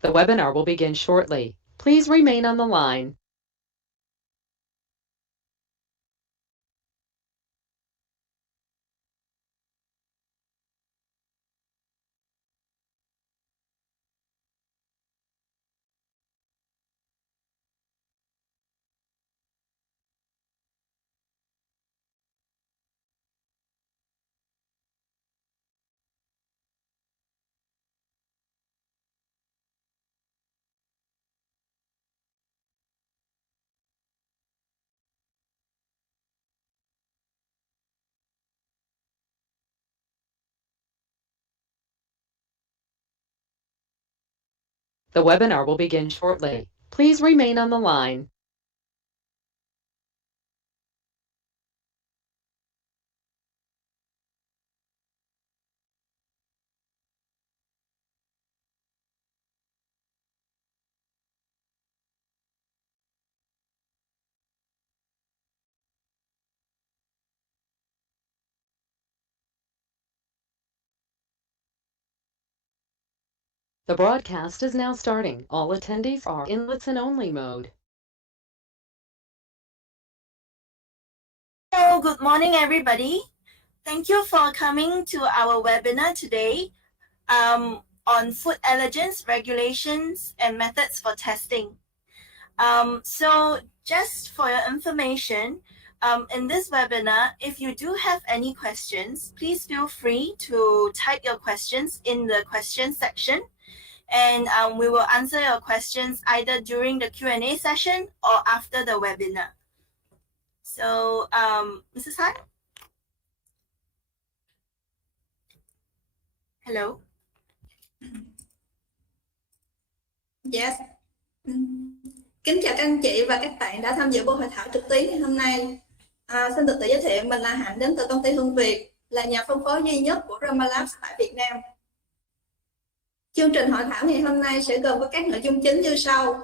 The webinar will begin shortly. Please remain on the line. The webinar will begin shortly. Please remain on the line. The broadcast is now starting. All attendees are in listen-only mode. Hello, good morning, everybody. Thank you for coming to our webinar today on food allergens, regulations, and methods for testing. So just for your information, in this webinar, if you do have any questions, please feel free to type your questions in the question section, and we will answer your questions either during the Q&A session or after the webinar. So, Mrs. Han? Hello. Yes. Kính chào các anh chị và các bạn đã tham dự buổi hội thảo trực tuyến ngày hôm nay. Xin được tự giới thiệu, mình là Hạnh, đến từ công ty Hương Việt, là nhà phân phối duy nhất của Roma Labs tại Việt Nam. Chương trình hội thảo ngày hôm nay sẽ gồm có các nội dung chính như sau: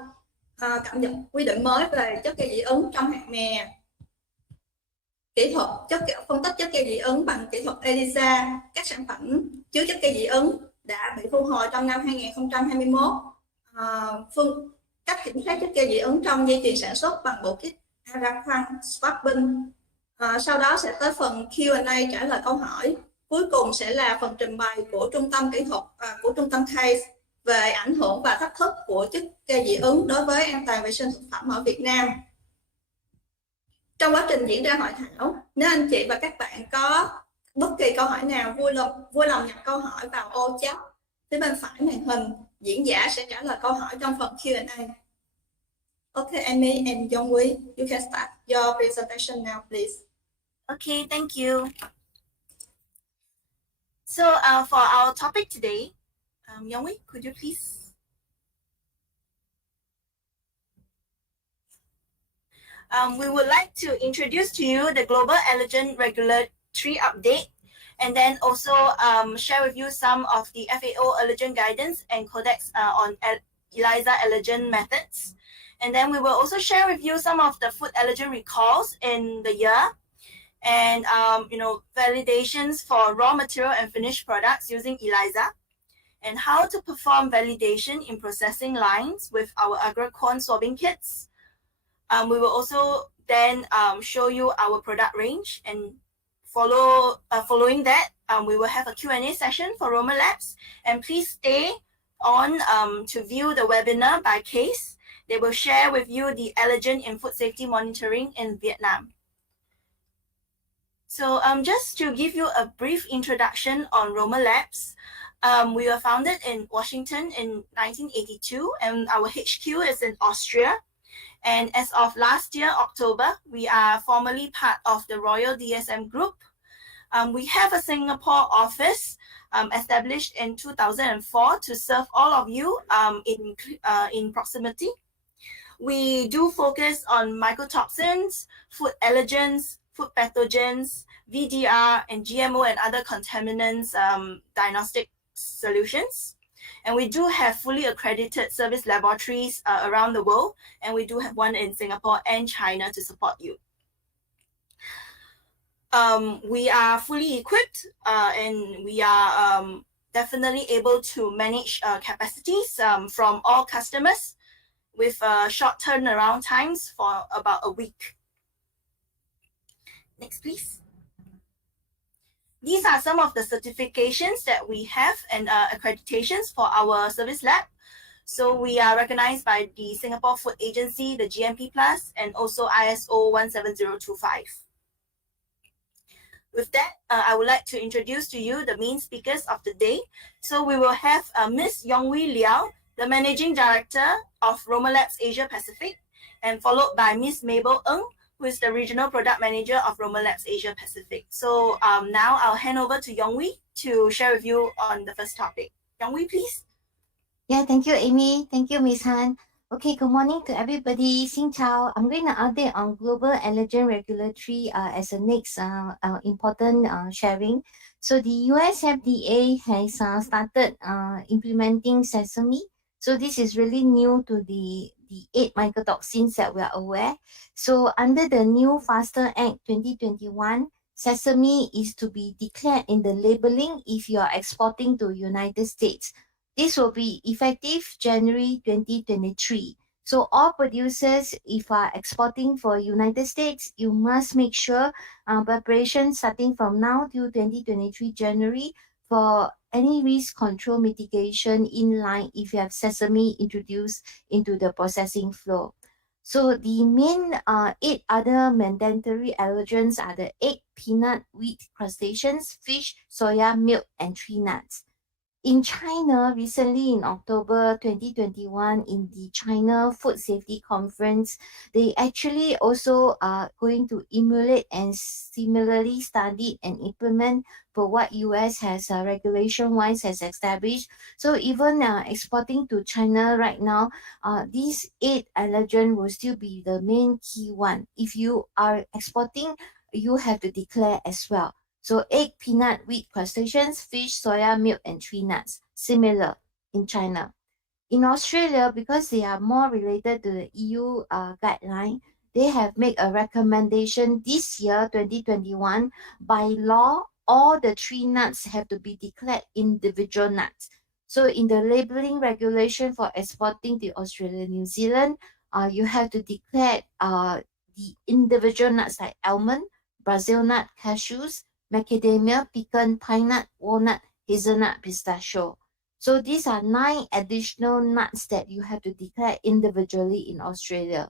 cập nhật quy định mới về chất gây dị ứng trong hạt mè, kỹ thuật phân tích chất gây dị ứng bằng kỹ thuật ELISA, các sản phẩm chứa chất gây dị ứng đã bị thu hồi trong năm 2021, cách kiểm soát chất gây dị ứng trong dây chuyền sản xuất bằng bộ kit allergens swapping. Sau đó sẽ tới phần Q&A trả lời câu hỏi. Cuối cùng sẽ là phần trình bày của trung tâm kỹ thuật của trung tâm case về ảnh hưởng và thách thức của chất gây dị ứng đối với an toàn vệ sinh thực phẩm ở Việt Nam. Trong quá trình diễn ra hội thảo, nếu anh chị và các bạn có bất kỳ câu hỏi nào, vui lòng nhập câu hỏi vào ô chat phía bên phải màn hình. Diễn giả sẽ trả lời câu hỏi trong phần Q&A. Okay, Amy and Yonghui, you can start your presentation now, please. Okay, thank you. So for our topic today, Yonghui, could you please? We would like to introduce to you the Global Allergen Regulatory Update, and then also share with you some of the FAO allergen guidance and codex on ELISA allergen methods. And then we will also share with you some of the food allergen recalls in the year, and validations for raw material and finished products using ELISA, and how to perform validation in processing lines with our agrocorn swabbing kits. We will also then show you our product range, and following that, we will have a Q&A session for Roma Labs. And please stay on to view the webinar by case. They will share with you the allergen in food safety monitoring in Vietnam. So just to give you a brief introduction on Roma Labs, we were founded in Washington in 1982, and our HQ is in Austria. And as of last year, October, we are formally part of the Royal DSM Group. We have a Singapore office established in 2004 to serve all of you in proximity. We do focus on mycotoxins, food allergens, food pathogens, VDR, and GMO and other contaminants diagnostic solutions. And we do have fully accredited service laboratories around the world, and we do have one in Singapore and China to support you. We are fully equipped and we are definitely able to manage capacities from all customers with short turnaround times for about a week. Next, please. These are some of the certifications that we have and accreditations for our service lab. So we are recognized by the Singapore Food Agency, the GMP Plus, and also ISO 17025. With that, I would like to introduce to you the main speakers of the day. So we will have Ms. Yonghui Liao, the Managing Director of Roma Labs Asia Pacific, and followed by Ms. Mabel Ng, who is the Regional Product Manager of Roma Labs Asia Pacific. So now I'll hand over to Yonghui to share with you on the first topic. Yonghui, please. Yeah, thank you, Amy. Thank you, Miss Han. Okay, good morning to everybody. Xin chào. I'm going to update on global allergen regulatory as a next important sharing. So the US FDA has started implementing sesame. So this is really new to the 8 mycotoxins that we are aware. So under the new FASTER Act 2021, sesame is to be declared in the labeling if you are exporting to United States. This will be effective January 2023. So all producers, if are exporting for United States, you must make sure preparation starting from now till 2023 January for any risk control mitigation in line if you have sesame introduced into the processing flow. So the main 8 other mandatory allergens are the egg, peanut, wheat, crustaceans, fish, soya, milk, and tree nuts. In China, recently in October 2021, in the China Food Safety Conference, they actually also are going to emulate and similarly study and implement for what US has regulation-wise has established. So even exporting to China right now, these 8 allergen will still be the main key one. If you are exporting, you have to declare as well. So egg, peanut, wheat, crustaceans, fish, soya, milk, and tree nuts, similar in China. In Australia, because they are more related to the EU guideline, they have made a recommendation this year, 2021, by law, all the tree nuts have to be declared individual nuts. So in the labeling regulation for exporting to Australia, New Zealand, you have to declare the individual nuts like almond, Brazil nut, cashews, macadamia, pecan, pine nut, walnut, hazelnut, pistachio. So these are 9 additional nuts that you have to declare individually in Australia.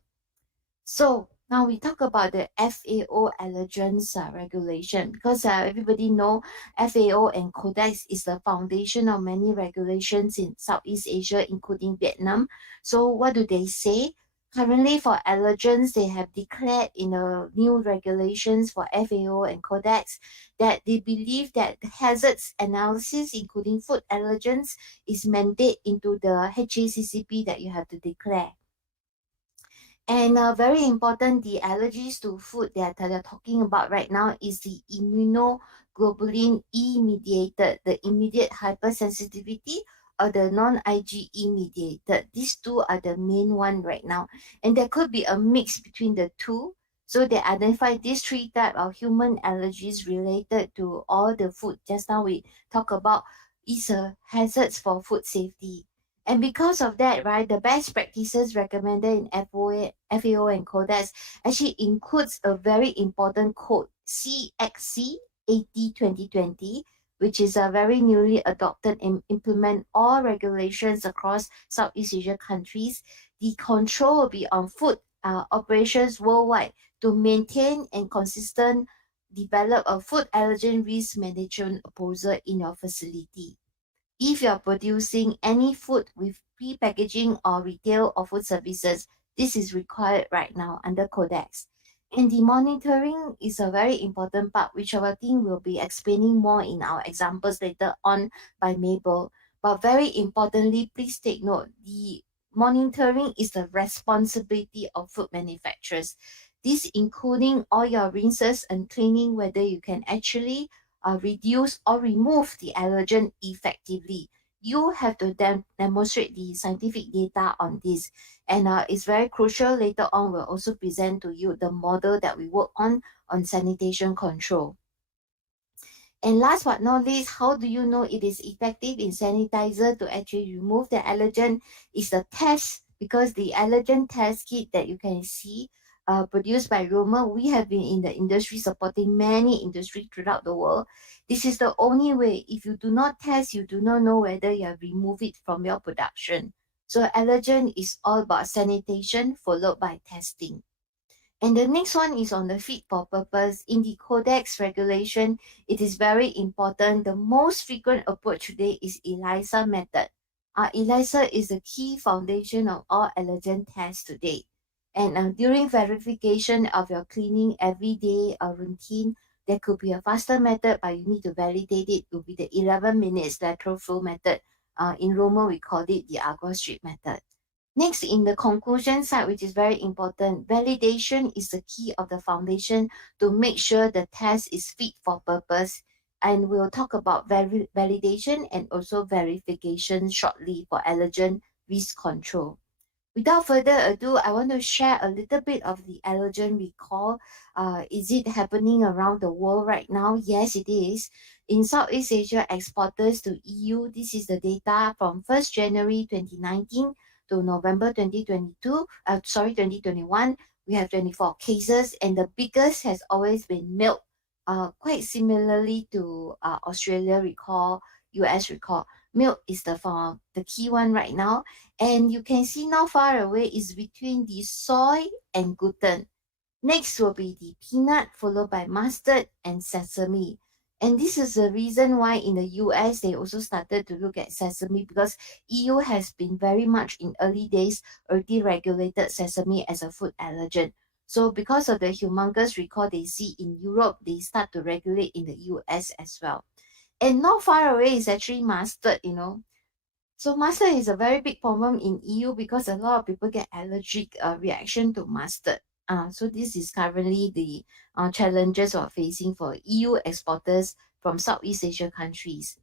So now we talk about the FAO allergens regulation, because everybody know FAO and Codex is the foundation of many regulations in Southeast Asia, including Vietnam. So what do they say? Currently, for allergens, they have declared in the new regulations for FAO and Codex that they believe that the hazards analysis, including food allergens, is mandated into the HACCP that you have to declare. And very important, the allergies to food that they're talking about right now is the immunoglobulin E mediated, the immediate hypersensitivity, or the non-IgE mediated. These 2 are the main one right now. And there could be a mix between the 2. So they identify these 3 types of human allergies related to all the food. Just now we talk about is hazards for food safety. And because of that, right, the best practices recommended in FAO and Codex actually includes a very important code, CXC 80-2020, which is a very newly adopted and implement all regulations across Southeast Asia countries. The control will be on food operations worldwide to maintain and consistent develop a food allergen risk management proposal in your facility. If you are producing any food with pre-packaging or retail or food services, this is required right now under Codex. And the monitoring is a very important part, which our team will be explaining more in our examples later on by Mabel. But very importantly, please take note, the monitoring is the responsibility of food manufacturers. This including all your rinses and cleaning, whether you can actually reduce or remove the allergen effectively. You have to demonstrate the scientific data on this. And it's very crucial. Later on, we'll also present to you the model that we work on sanitation control. And last but not least, how do you know it is effective in sanitizer to actually remove the allergen? Is the test, because the allergen test kit that you can see produced by Roma, we have been in the industry supporting many industries throughout the world. This is the only way. If you do not test, you do not know whether you have removed it from your production. So allergen is all about sanitation followed by testing. And the next one is on the fit for purpose. In the Codex regulation, it is very important. The most frequent approach today is ELISA method. ELISA is the key foundation of all allergen tests today. And during verification of your cleaning every day or routine, there could be a faster method, but you need to validate it. It will be the 11 minutes lateral flow method. In Roma, we call it the Argo Street method. Next, in the conclusion side, which is very important, validation is the key of the foundation to make sure the test is fit for purpose. And we'll talk about validation and also verification shortly for allergen risk control. Without further ado, I want to share a little bit of the allergen recall. Is it happening around the world right now? Yes, it is. In Southeast Asia, exporters to EU, this is the data from 1st January 2019 to November 2021. We have 24 cases, and the biggest has always been milk, quite similarly to Australia recall, US recall. Milk is the key one right now. And you can see now far away is between the soy and gluten. Next will be the peanut, followed by mustard and sesame. And this is the reason why in the US, they also started to look at sesame, because EU has been very much in early days already regulated sesame as a food allergen. So because of the humongous recall they see in Europe, they start to regulate in the US as well. And not far away is actually mustard, you know. So mustard is a very big problem in EU because a lot of people get allergic reaction to mustard. So this is currently the challenges we're facing for EU exporters from Southeast Asia countries.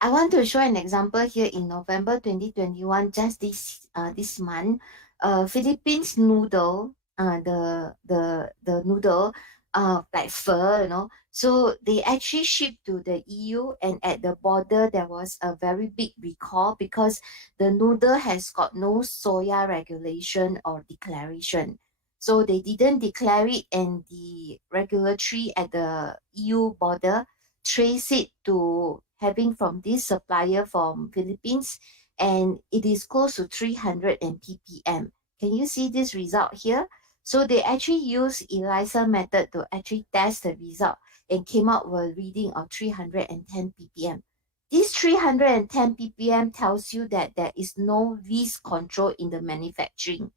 I want to show an example here in November 2021, just this month. Philippines noodle, the noodle, like pho, you know. So they actually shipped to the EU, and at the border there was a very big recall because the noodle has got no soya regulation or declaration. So they didn't declare it, and the regulatory at the EU border trace it to having from this supplier from Philippines, and it is close to 300 ppm. Can you see this result here? So they actually use ELISA method to actually test the result and came out with a reading of 310 ppm. This 310 ppm tells you that there is no risk control in the manufacturing,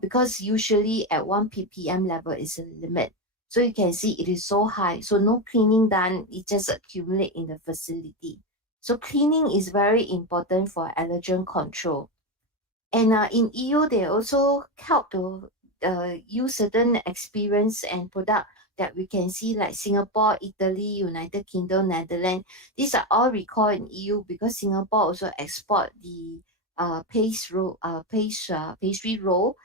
because usually at 1 ppm level is a limit. So you can see it is so high. So no cleaning done, it just accumulate in the facility. So cleaning is very important for allergen control. And in EU, they also help to use certain experience and product that we can see like Singapore, Italy, United Kingdom, Netherlands. These are all recalled in EU because Singapore also export the pastry roll,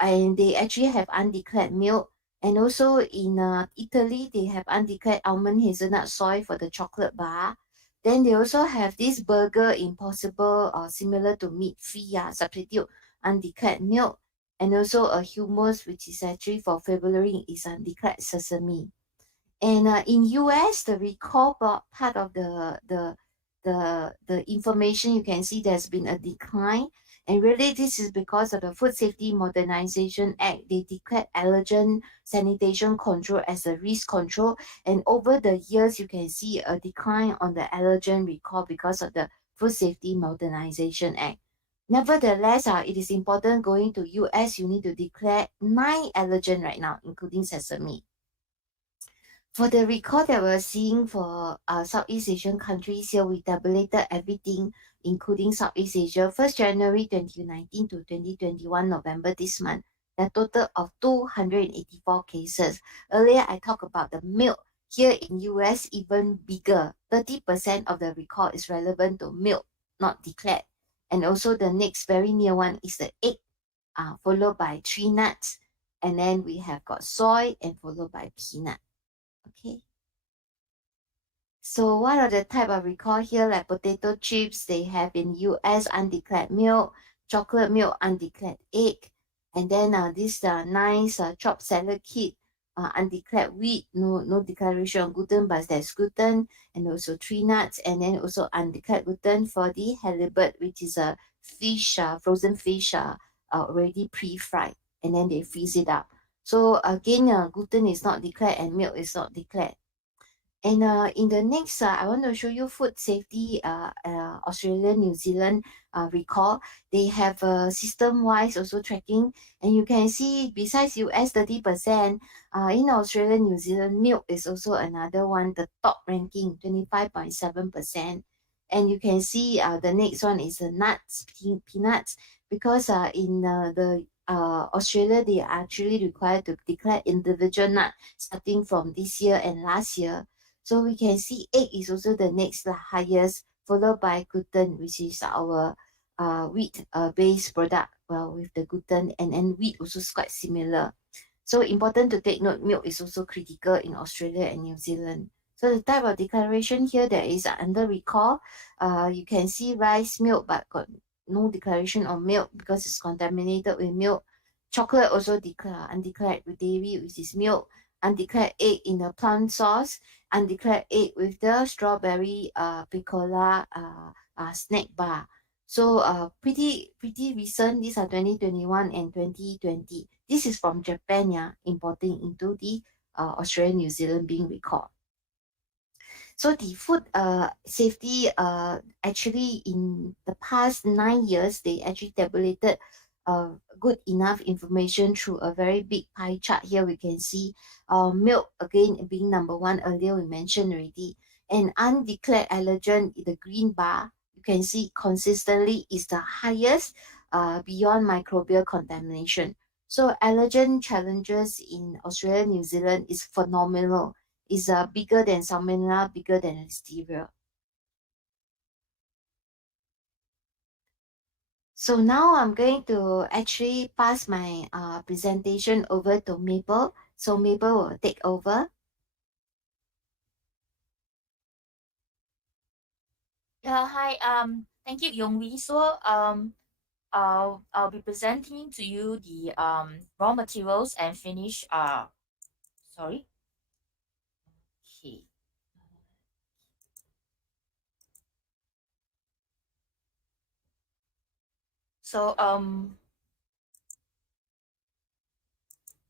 and they actually have undeclared milk. And also in Italy, they have undeclared almond hazelnut soy for the chocolate bar. Then they also have this burger impossible, similar to meat free, substitute undeclared milk. And also a hummus, which is actually for flavoring, is undeclared sesame. And in US, the recall part of the information, you can see there's been a decline. And really, this is because of the Food Safety Modernization Act. They declared allergen sanitation control as a risk control. And over the years, you can see a decline on the allergen recall because of the Food Safety Modernization Act. Nevertheless, it is important going to US, you need to declare 9 allergen right now, including sesame. For the recall that we're seeing for Southeast Asian countries here, we tabulated everything, including Southeast Asia, 1st January 2019 to 2021, November this month, a total of 284 cases. Earlier, I talked about the milk. Here in US, even bigger, 30% of the recall is relevant to milk, not declared. And also the next very near one is the egg, followed by tree nuts. And then we have got soy and followed by peanut. Okay. So what are the type of recall here? Like potato chips, they have in US undeclared milk, chocolate milk, undeclared egg, and then this nice chopped salad kit, undeclared wheat, no declaration of gluten, but there's gluten, and also tree nuts, and then also undeclared gluten for the halibut, which is a fish, frozen fish, already pre-fried, and then they freeze it up. So again, gluten is not declared and milk is not declared. And in the next, I want to show you food safety, Australia, New Zealand recall. They have system-wise also tracking, and you can see besides US 30%, in Australia, New Zealand, milk is also another one, the top ranking, 25.7%. And you can see the next one is the nuts, peanuts, because in the Australia, they are actually required to declare individual nut starting from this year and last year. So we can see egg is also the next highest, followed by gluten, which is our wheat based product with the gluten, and then wheat also is quite similar. So important to take note, milk is also critical in Australia and New Zealand. So the type of declaration here that is under recall, you can see rice milk, but got no declaration of milk because it's contaminated with milk. Chocolate also undeclared with dairy, which is milk. Undeclared egg in the plant sauce, undeclared egg with the strawberry picola snack bar. So pretty recent. These are 2021 and 2020. This is from Japan, yeah, importing into the Australia, New Zealand being recalled. So the food safety actually in the past 9 years, they actually tabulated good enough information through a very big pie chart. Here we can see milk again being number one. Earlier we mentioned already. And undeclared allergen, the green bar, you can see consistently is the highest beyond microbial contamination. So allergen challenges in Australia, New Zealand is phenomenal. Is bigger than salmonella, bigger than listeria. So now I'm going to actually pass my presentation over to Mabel. So Mabel will take over. Yeah, hi. Thank you, Yongwi. So, I'll be presenting to you the raw materials and finish. Sorry. Okay. So,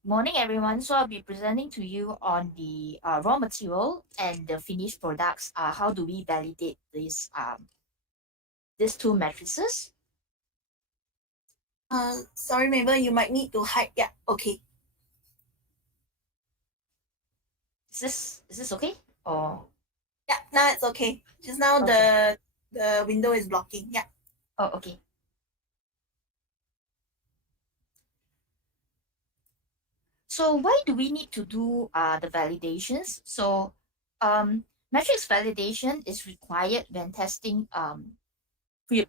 morning everyone. So I'll be presenting to you on the raw material and the finished products. How do we validate these two matrices? Sorry, Mabel, you might need to hide. Yeah, okay. Is this okay? Or Yeah, now it's okay. Just now okay. the window is blocking. Yeah. Oh, okay. So why do we need to do the validations? So matrix validation is required when testing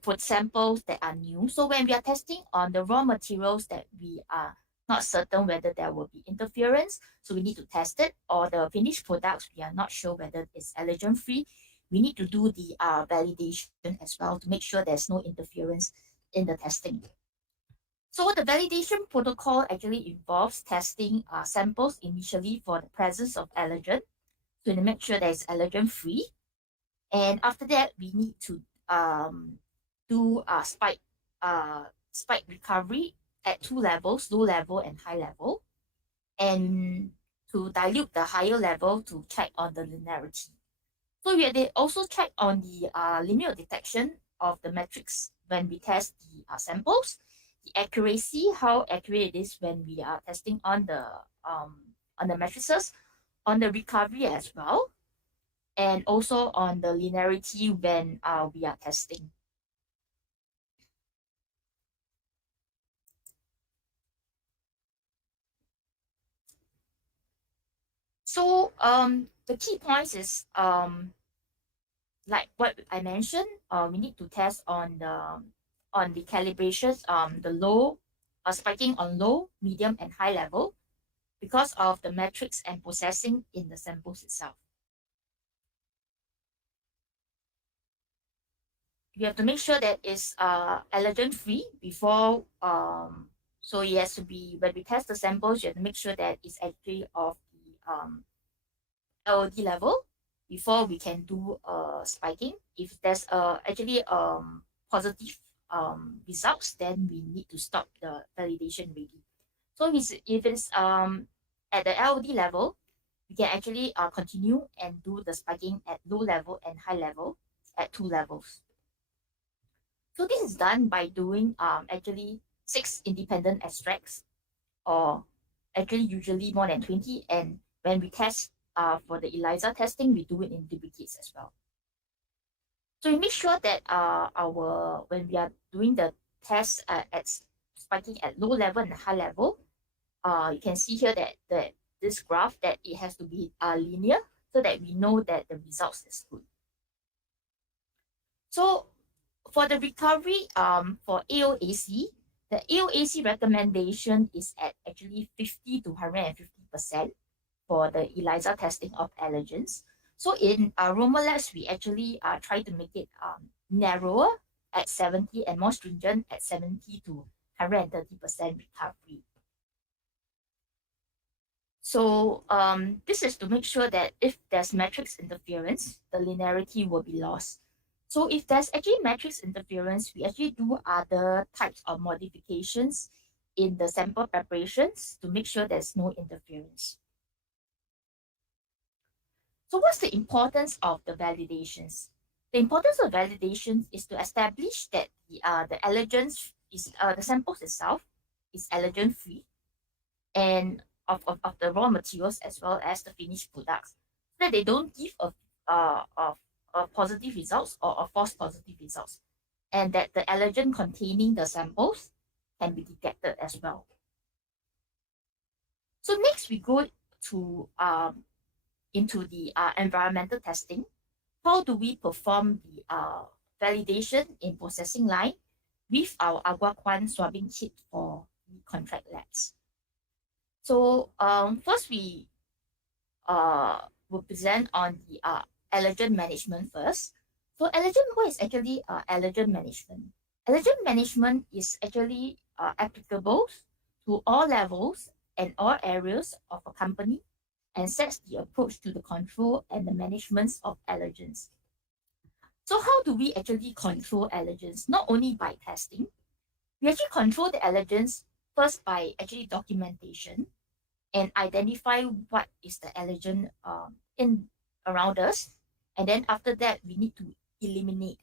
put samples that are new. So when we are testing on the raw materials that we are not certain whether there will be interference, so we need to test it, or the finished products we are not sure whether it's allergen free, we need to do the validation as well to make sure there's no interference in the testing. So the validation protocol actually involves testing samples initially for the presence of allergen to make sure that it's allergen free. And after that, we need to do spike recovery at two levels, low level and high level, and to dilute the higher level to check on the linearity. So they also check on the limit of detection of the metrics when we test the samples, the accuracy, how accurate it is when we are testing on the matrices, on the recovery as well, and also on the linearity when we are testing. So the key points is like what I mentioned, we need to test on the calibrations, the low, spiking on low, medium, and high level because of the metrics and processing in the samples itself. we have to make sure that it's allergen free before so it has to be, when we test the samples, you have to make sure that it's actually of the LOD level before we can do spiking. If there's actually positive results, then we need to stop the validation ready. So if it's at the LOD level, we can actually continue and do the spiking at low level and high level at 2 levels. So this is done by doing actually 6 independent extracts, or actually usually more than 20. And when we test for the ELISA testing, we do it in duplicates as well. So we make sure that when we are doing the test at spiking at low level and high level, you can see here that this graph, that it has to be linear, so that we know that the results is good. So for the recovery for AOAC, the AOAC recommendation is at actually 50 to 150% for the ELISA testing of allergens. So in Roma Labs, we actually try to make it narrower at 70 and more stringent at 70 to 130% recovery. So this is to make sure that if there's matrix interference, the linearity will be lost. So if there's actually matrix interference, we actually do other types of modifications in the sample preparations to make sure there's no interference. So what's the importance of the validations? The importance of validations is to establish that the allergens is the samples itself is allergen free, and of the raw materials as well as the finished products, so that they don't give a positive results or a false positive results, and that the allergen containing the samples can be detected as well. So next we go to into the environmental testing. How do we perform the validation in processing line with our Aguaquan swabbing kit for the contract labs? So first we will present on the allergen management first. So what is actually allergen management? Allergen management is actually applicable to all levels and all areas of a company, and sets the approach to the control and the management of allergens. So how do we actually control allergens? Not only by testing, we actually control the allergens first by actually documentation and identify what is the allergen in around us. And then after that, we need to eliminate.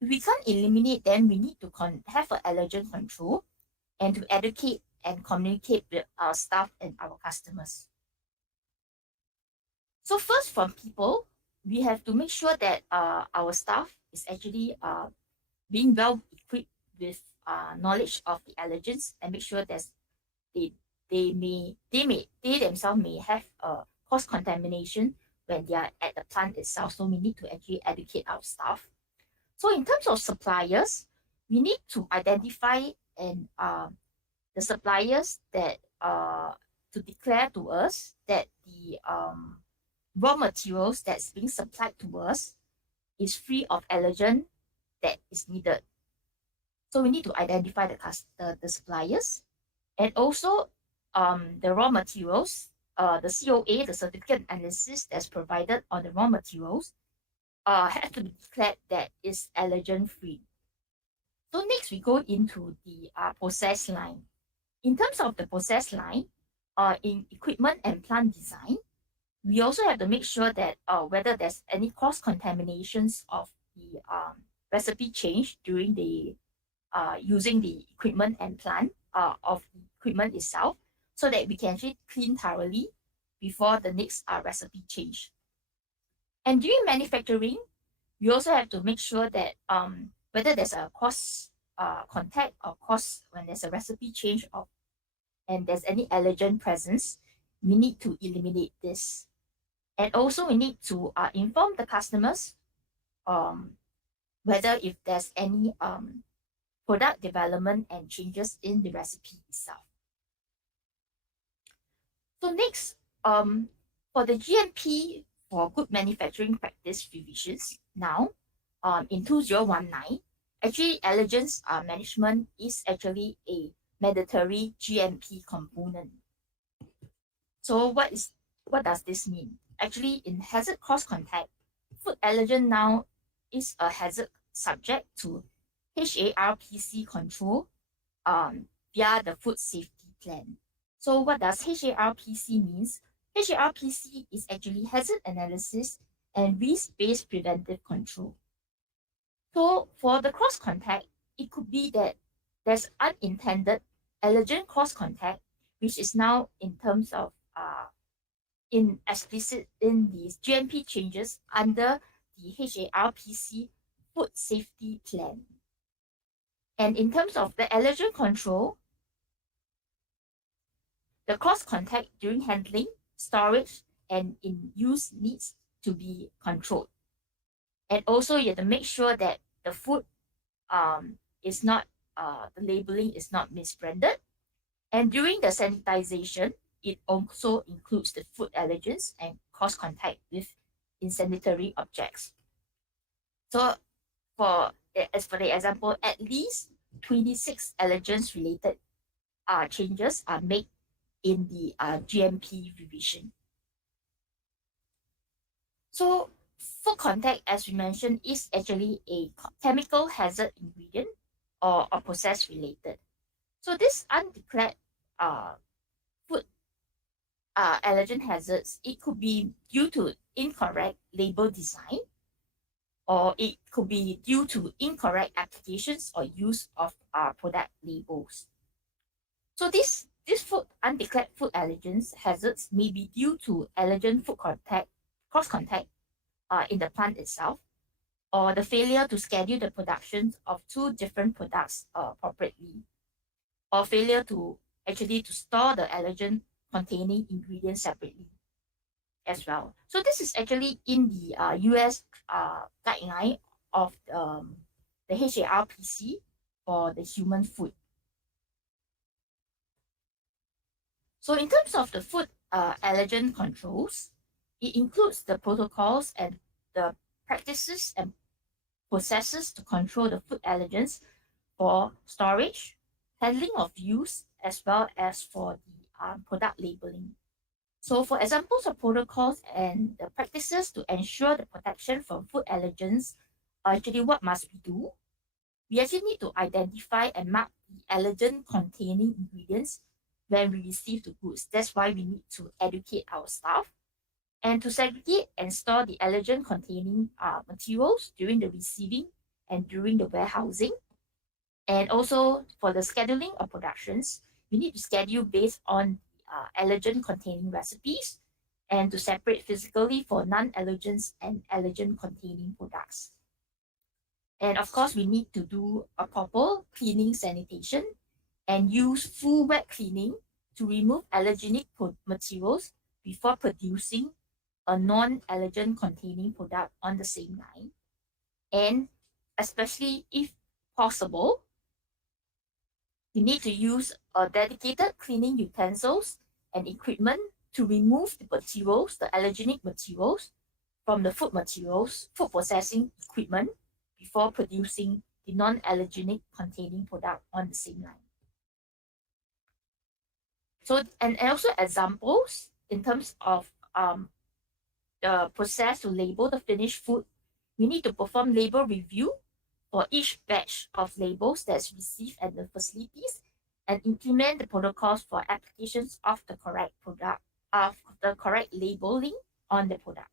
If we can't eliminate, then we need to have an allergen control and to educate and communicate with our staff and our customers. So first, from people, we have to make sure that our staff is actually being well equipped with knowledge of the allergens, and make sure that they themselves may have cross contamination when they are at the plant itself. So we need to actually educate our staff. So in terms of suppliers, we need to identify and the suppliers that to declare to us that the raw materials that's being supplied to us is free of allergen that is needed. So we need to identify the suppliers, and also the raw materials, the COA, the certificate analysis that's provided on the raw materials, has to be declared that is allergen free. So next we go into the process line. In terms of the process line, in equipment and plant design, we also have to make sure that whether there's any cross contaminations of the recipe change during the using the equipment and plant of the equipment itself, so that we can actually clean thoroughly before the next recipe change. And during manufacturing, we also have to make sure that whether there's a cross contact or cross when there's a recipe change of and there's any allergen presence, we need to eliminate this. And also we need to inform the customers whether if there's any product development and changes in the recipe itself. So next, for the GMP for good manufacturing practice revisions, now in 2019, actually allergens management is actually a mandatory GMP component. So what does this mean? Actually, in hazard cross-contact, food allergen now is a hazard subject to HARPC control via the food safety plan. So what does HARPC means? HARPC is actually hazard analysis and risk-based preventive control. So for the cross-contact, it could be that there's unintended allergen cross-contact, which is now in terms of in explicit in these GMP changes under the HARPC food safety plan. And in terms of the allergen control, the cross-contact during handling, storage, and in use needs to be controlled. And also you have to make sure that the food is not, the labeling is not misbranded. And during the sanitization, it also includes the food allergens and cross contact with insanitary objects. So as for the example, at least 26 allergens related changes are made in the GMP revision. So food contact, as we mentioned, is actually a chemical hazard ingredient or process related. So this undeclared food allergen hazards, it could be due to incorrect label design, or it could be due to incorrect applications or use of product labels. So these undeclared food allergens hazards may be due to allergen food contact, cross contact in the plant itself, or the failure to schedule the production of two different products appropriately, or failure to store the allergen containing ingredients separately as well. So this is actually in the US guideline of the HARPC for the human food. So in terms of the food allergen controls, it includes the protocols and the practices and processes to control the food allergens for storage, handling of use, as well as for the product labeling. So for examples of protocols and the practices to ensure the protection from food allergens, actually what must we do? We actually need to identify and mark the allergen containing ingredients when we receive the goods. That's why we need to educate our staff, and to segregate and store the allergen containing materials during the receiving and during the warehousing. And also for the scheduling of productions, we need to schedule based on allergen containing recipes, and to separate physically for non-allergens and allergen containing products. And of course, we need to do a proper cleaning sanitation and use full wet cleaning to remove allergenic materials before producing a non-allergen containing product on the same line. And especially if possible, you need to use a dedicated cleaning utensils and equipment to remove the materials, the allergenic materials, from the food processing equipment before producing the non-allergenic containing product on the same line. So, and also examples in terms of the process to label the finished food, we need to perform label review for each batch of labels that's received at the facilities, and implement the protocols for applications of the correct product, of the correct labeling on the product.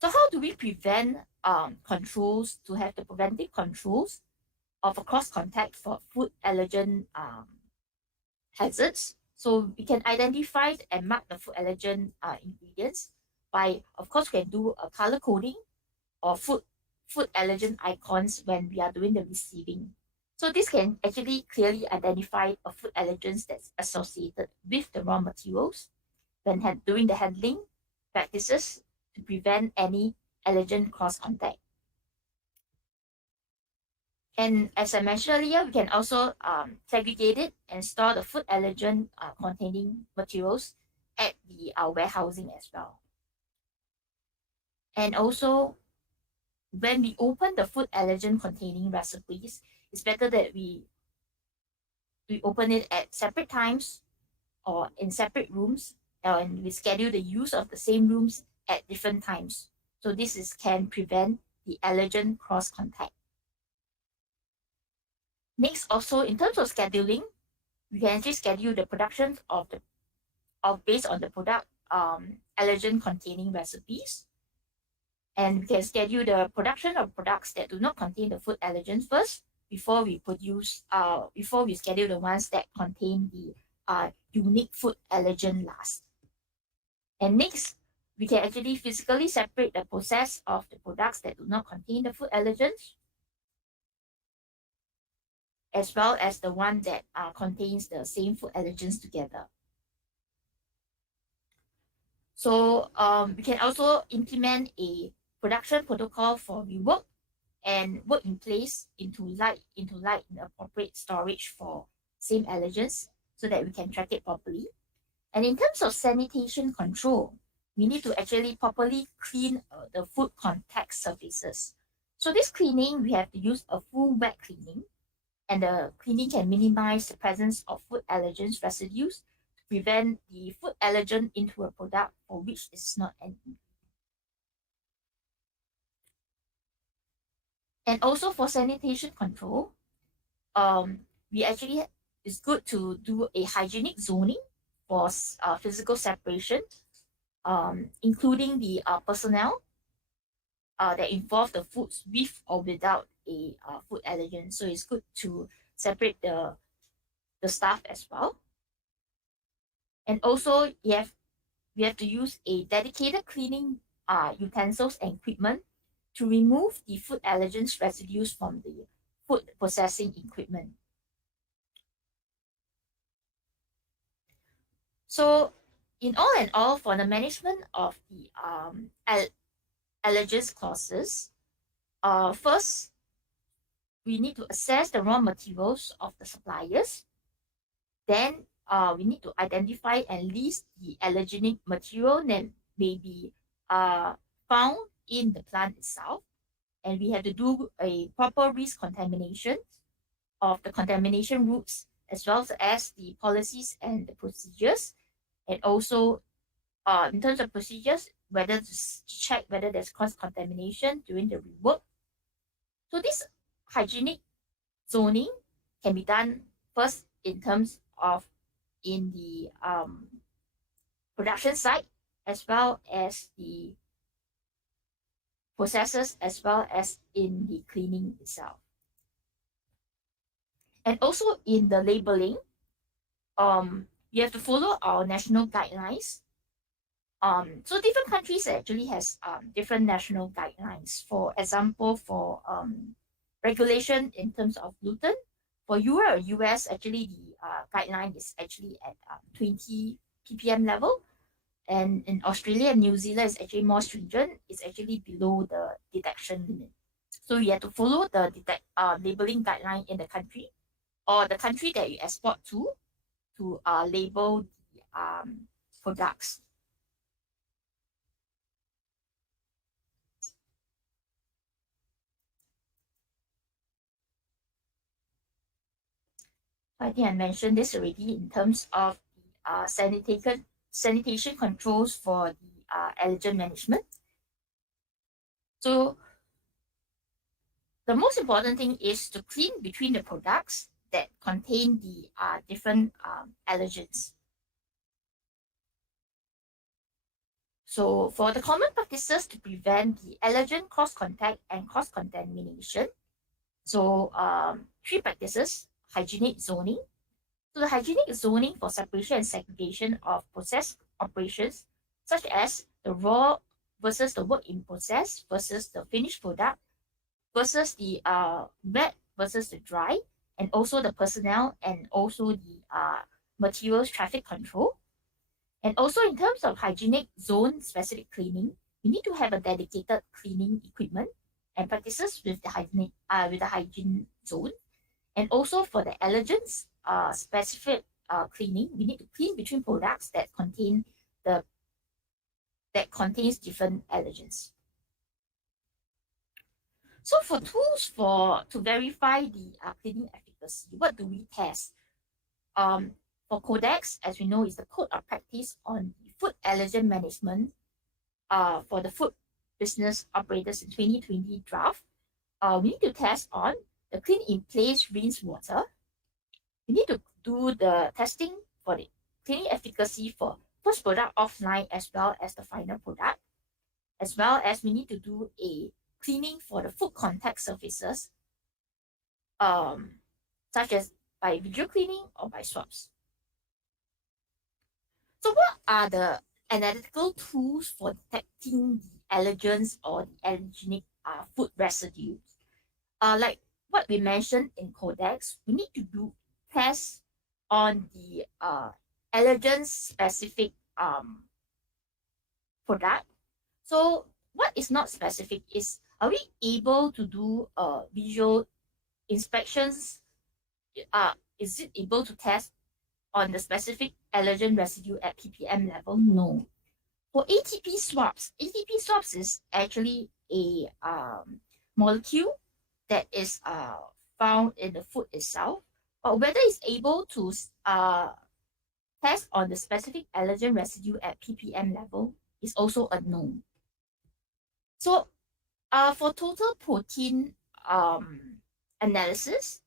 So how do we prevent controls, to have the preventive controls of a cross contact for food allergen hazards? So we can identify and mark the food allergen ingredients by, of course, we can do a color coding or food allergen icons when we are doing the receiving. So this can actually clearly identify a food allergens that's associated with the raw materials when doing the handling practices to prevent any allergen cross contact. And as I mentioned earlier, we can also segregate it and store the food allergen containing materials at the warehousing as well. And also, when we open the food allergen containing recipes, it's better that we open it at separate times or in separate rooms, and we schedule the use of the same rooms at different times. So can prevent the allergen cross contact. Next, also in terms of scheduling, we can actually schedule the production of based on the product allergen containing recipes. And we can schedule the production of products that do not contain the food allergens first before we schedule the ones that contain the unique food allergen last. And next, we can actually physically separate the process of the products that do not contain the food allergens, as well as the one that contains the same food allergens together. So we can also implement a production protocol for rework and work in place into light in appropriate storage for same allergens so that we can track it properly. And in terms of sanitation control, we need to actually properly clean the food contact surfaces. So this cleaning, we have to use a full wet cleaning, and the cleaning can minimize the presence of food allergens residues to prevent the food allergen into a product for which it's not an ingredient. And also for sanitation control, it's good to do a hygienic zoning for physical separation, including the personnel that involve the foods with or without a food allergen. So it's good to separate the staff as well. And also, we have to use a dedicated cleaning utensils and equipment to remove the food allergens residues from the food processing equipment. So in all, for the management of the allergens clauses, first, we need to assess the raw materials of the suppliers. Then we need to identify and list the allergenic material that may be found in the plant itself. And we have to do a proper risk contamination of the contamination routes, as well as the policies and the procedures. And also, in terms of procedures, whether to check whether there's cross-contamination during the rework. So this hygienic zoning can be done first in terms of in the production site, as well as the processes, as well as in the cleaning itself. And also in the labeling, you have to follow our national guidelines. So different countries actually has different national guidelines. For example, for regulation in terms of gluten, for Europe or US, actually the guideline is actually at 20 ppm level. And in Australia and New Zealand, it's actually more stringent. It's actually below the detection limit. So you have to follow the labeling guideline in the country or the country that you export to label the products. I think I mentioned this already in terms of the sanitation controls for the allergen management. So the most important thing is to clean between the products that contain the different allergens. So for the common practices to prevent the allergen cross-contact and cross-contamination, so 3 practices: hygienic zoning. So the hygienic zoning for separation and segregation of process operations, such as the raw versus the work in process versus the finished product versus the wet versus the dry, and also the personnel and also the materials traffic control. And also in terms of hygienic zone specific cleaning, you need to have a dedicated cleaning equipment and practices with the hygiene zone. And also for the allergens specific cleaning, we need to clean between products that contains different allergens. So for tools to verify the cleaning efficacy, what do we test? For Codex, as we know, is the code of practice on the food allergen management for the food business operators in 2020 draft. We need to test on the clean in place rinse water. We need to do the testing for the cleaning efficacy for first product offline as well as the final product, as well as we need to do a cleaning for the food contact surfaces, such as by video cleaning or by swabs. So what are the analytical tools for detecting the allergens or the allergenic food residues? Like what we mentioned in Codex, we need to do tests on the allergen specific product. So what is not specific is, are we able to do visual inspections? Is it able to test on the specific allergen residue at ppm level? No. For ATP swabs is actually a molecule that is found in the food itself, but whether it's able to test on the specific allergen residue at ppm level is also unknown. So for total protein analysis,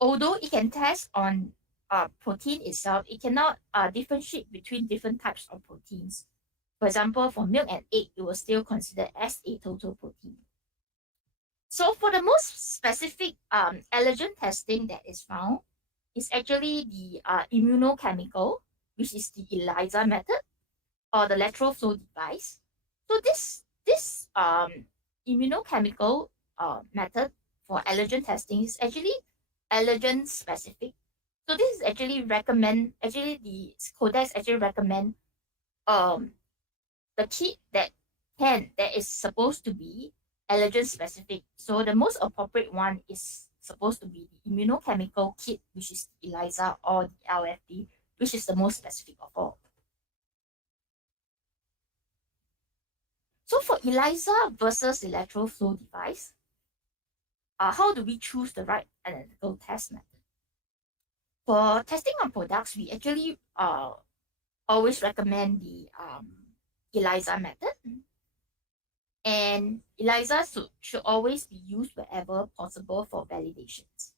although it can test on protein itself, it cannot differentiate between different types of proteins. For example, for milk and egg, it was still considered as a total protein. So for the most specific allergen testing that is found is actually the immunochemical, which is the ELISA method, or the lateral flow device. So this immunochemical method for allergen testing is actually allergen specific. So this is actually the Codex actually recommend the kit that is supposed to be allergen specific. So the most appropriate one is supposed to be the immunochemical kit, which is ELISA or the LFD, which is the most specific of all. So for ELISA versus the lateral flow device, how do we choose the right analytical test method? For testing on products, we actually always recommend the ELISA method. And ELISA should always be used wherever possible for validations.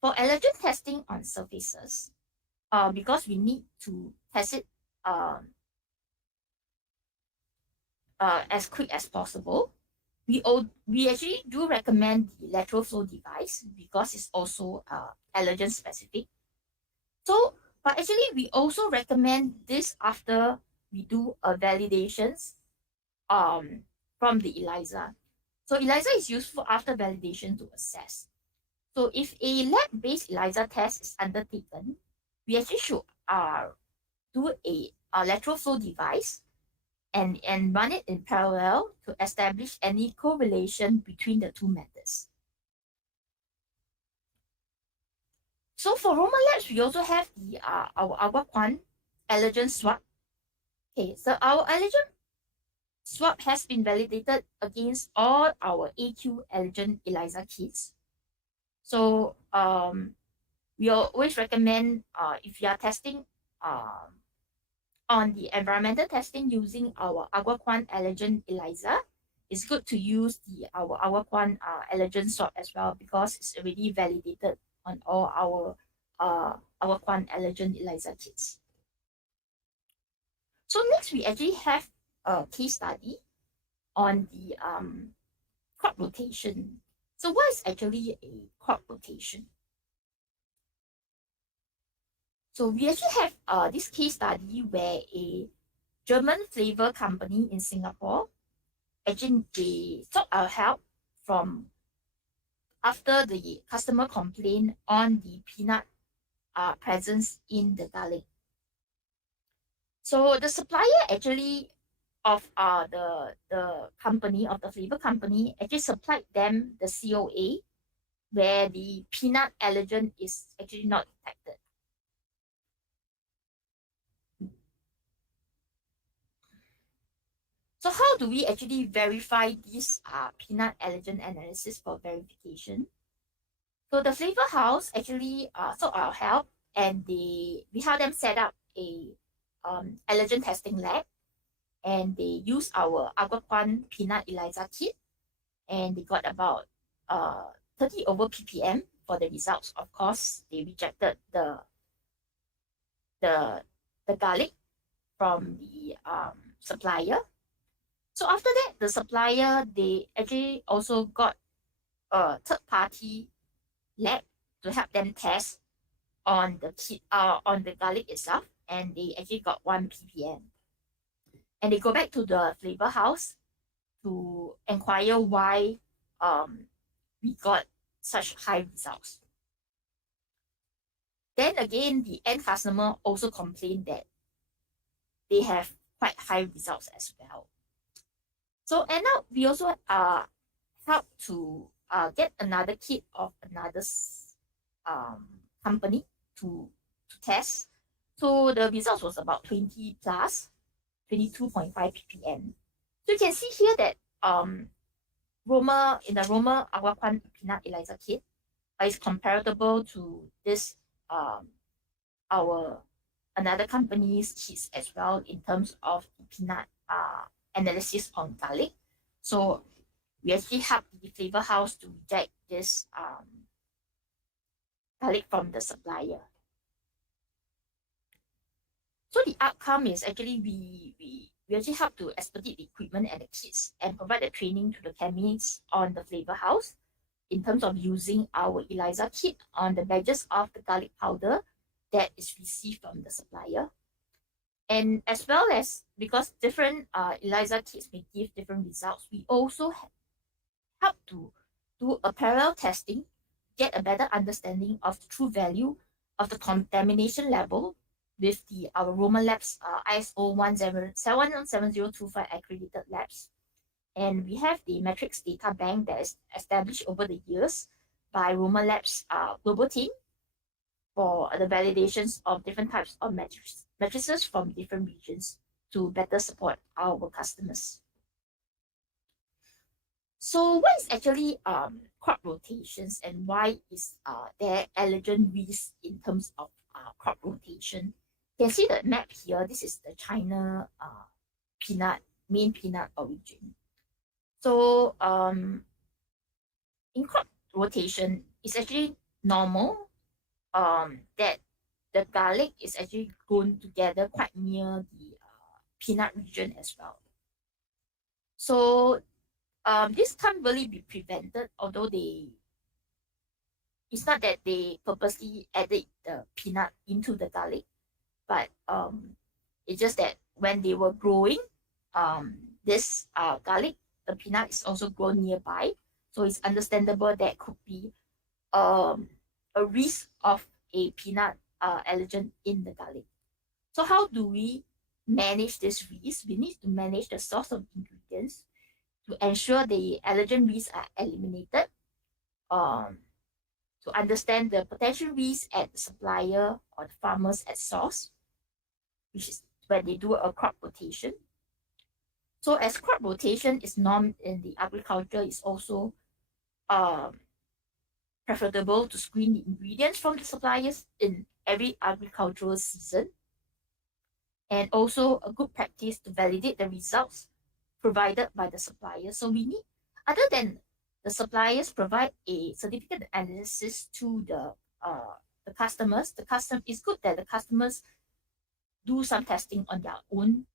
For allergen testing on surfaces, because we need to test it as quick as possible, we actually do recommend the lateral flow device because it's also allergen specific. So, but actually we also recommend this after we do validations from the ELISA. So ELISA is useful after validation to assess. So if a lab-based ELISA test is undertaken, we actually should do a lateral flow device and run it in parallel to establish any correlation between the two methods. So for Roma Labs, we also have the our Aquaquan allergen swab. Okay, so our allergen swab has been validated against all our AQ allergen ELISA kits. So we always recommend if you are testing on the environmental testing using our Aquaquan allergen ELISA, it's good to use our Aquaquan allergen swab as well because it's already validated on all our Aquaquan allergen ELISA kits. So next we actually have a case study on the crop rotation. So what is actually a crop rotation? So we actually have this case study where a German flavor company in Singapore actually they sought our help from after the customer complained on the peanut presence in the garlic. So the supplier actually of the company of the flavor company actually supplied them the COA where the peanut allergen is actually not detected. So how do we actually verify this peanut allergen analysis for verification? So the flavor house actually sought our help, and we helped them set up a allergen testing lab, and they used our Aquaquan peanut ELISA kit, and they got about 30 over ppm for the results. Of course, they rejected the garlic from the supplier. So after that, the supplier, they actually also got a third party lab to help them test on the garlic itself, and they actually got 1 ppm. And they go back to the flavor house to inquire why we got such high results. Then again, the end customer also complained that they have quite high results as well. So and now we also help to get another kit of another company to test. So the results was about 20 plus, 22.5 ppm. So you can see here that in the Roma Aquaquan peanut ELISA kit is comparable to this our another company's kits as well in terms of the peanut analysis on garlic. So we actually help the flavor house to reject this garlic from the supplier. So the outcome is actually we actually help to expedite the equipment and the kits and provide the training to the chemists on the flavor house in terms of using our ELISA kit on the batches of the garlic powder that is received from the supplier. And as well as because different ELISA kits may give different results, we also help to do a parallel testing, get a better understanding of the true value of the contamination level with our Roma Labs ISO 17025 accredited labs. And we have the metrics data bank that is established over the years by Roma Labs global team for the validations of different types of matrices from different regions to better support our customers. So what is actually crop rotations, and why is there allergen risk in terms of crop rotation? You can see the map here. This is the China main peanut origin. So in crop rotation, it's actually normal that the garlic is actually grown together quite near the peanut region as well. So this can't really be prevented, although it's not that they purposely added the peanut into the garlic, but it's just that when they were growing this garlic, the peanut is also grown nearby. So it's understandable that could be a risk of a peanut allergen in the garlic. So how do we manage this risk? We need to manage the source of ingredients to ensure the allergen risks are eliminated, to understand the potential risks at the supplier or the farmers at source, which is when they do a crop rotation. So as crop rotation is normed in the agriculture, it's also preferable to screen the ingredients from the suppliers in every agricultural season, and also a good practice to validate the results provided by the supplier. So we need, other than the suppliers provide a certificate analysis to the customers, it's good that the customers do some testing on their own.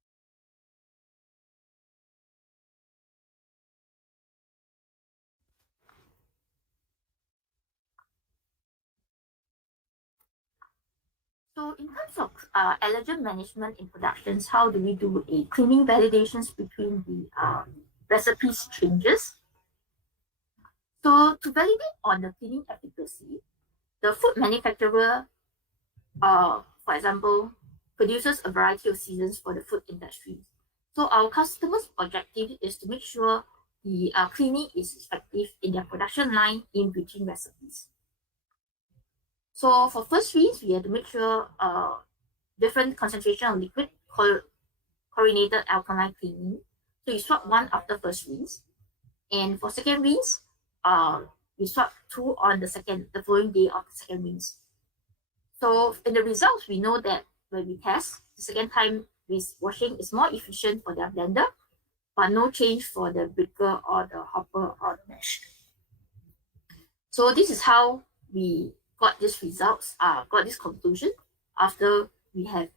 So in terms of allergen management in productions, how do we do a cleaning validations between the recipes changes? So to validate on the cleaning efficacy, the food manufacturer, for example, produces a variety of seasons for the food industry. So our customers' objective is to make sure the cleaning is effective in their production line in between recipes. So for first freeze, we have to make sure different concentration of liquid chlorinated alkaline cleaning. So So you swap one after first rinse, and for second rinse, you swap two on the following day of the second rinse. So in the results, we know that when we test, the second time washing is more efficient for the blender, but no change for the breaker or the hopper or the mesh. So this is how we got these results, got this conclusion after we have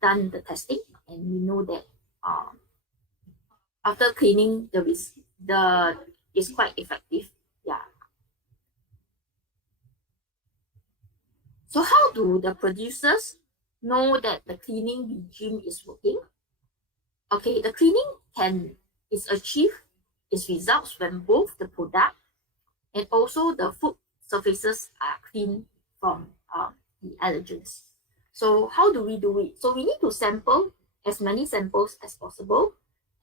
done the testing, and we know that after cleaning is quite effective. Yeah. So how do the producers know that the cleaning regime is working? Okay, the cleaning is achieved its results when both the product and also the food surfaces are clean from the allergens. So how do we do it? So we need to sample as many samples as possible,